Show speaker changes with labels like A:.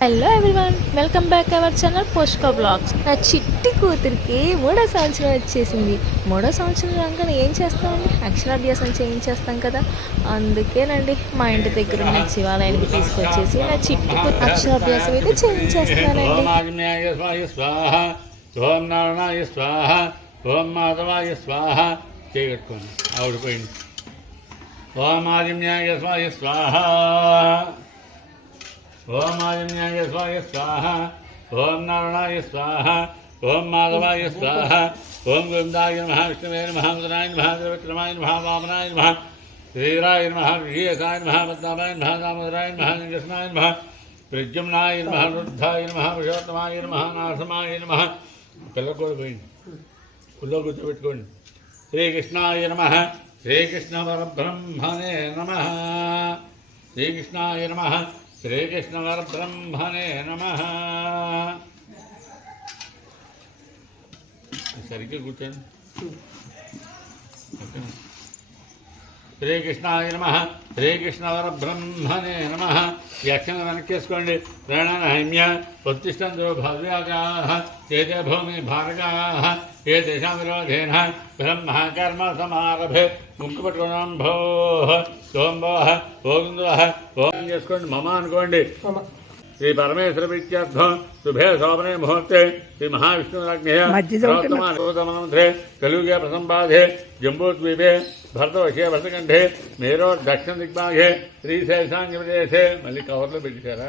A: Hello everyone welcome back our channel POSCO vlogs నా చిట్టి కూతురికి మూడో సంవత్సరం వచ్చేసింది. మూడో సంవత్సరం రాగానే ఏం చేస్తామండి అక్షరాభ్యాసం చేయించేస్తాం కదా. అందుకేనండి మా ఇంటి దగ్గర ఉన్న శివాలయానికి తీసుకొచ్చేసి నా చిట్టి కూతురు అక్షరాభ్యాసం అయితే చేయించేస్తానండి
B: స్వాహ ఓం నారాయణాయ స్వాహ ఓం మాధవాయ స్వాహ. చేయగట్టుకోండి ఆవిడిపోయింది ఓం ఆదిన్యాయ స్వాహ. ఓం ఆదిన్యాయ స్వాయ స్వాహ ఓం నారాయణాయ స్వాహ ఓం మాధవాయ స్వాహ ఓం గోవిందాయ నమ విష్ణువే నమ ముదరాయ నమ ద్రవిక్రమాయ నమ వామనాయ నమ శ్రీరాయ నమ ఋషియకాయ నమ పద్మాయ నమ దామోదరాయ నమ కృష్ణాయ నమ ప్రద్యుమ్నాయ నమ వృద్ధాయ నమ పురుషోత్తమాయ నమ నాథమాయ నమ పిల్లకోడు పోయింది ఉల్లో కూర్చోబెట్టుకోండి శ్రీకృష్ణాయ నమ శ్రీకృష్ణ పరబ్రహ్మణే నమ శ్రీకృష్ణాయ నమ శ్రీకృష్ణవరబ్రహ్మణే నమ. సరిగ్గా కూర్చోండి. శ్రీకృష్ణాయ నమ. శ్రీకృష్ణ పరబ్రహ్మణే నమ. ఈ అక్షరం వెనక్కేసుకోండి. ప్రాణానహమ్య ఉత్తిష్టంతో భవ్యాగా. ఏతే భూమి భారగా. ఏ దేశం విరోధేన. బ్రహ్మ కర్మ సమారభే. ముక్కు పట్టుకున్నాం భో. సోంభో భో ఓం చేసుకోండి. మమ అనుకోండి. श्री परमेश्वर प्रत्यर्थ शुभे शोभने मुहूर्ते श्री महाविष्णुराज्ञे कलियुगे प्रसंबाधे जम्बूद्वीपे भरतवशे भरतकंठे मेरोर्दक्षिण श्री श्रीशेषांग प्रदेशे मल्लिकावर्लो ब्रिटिशर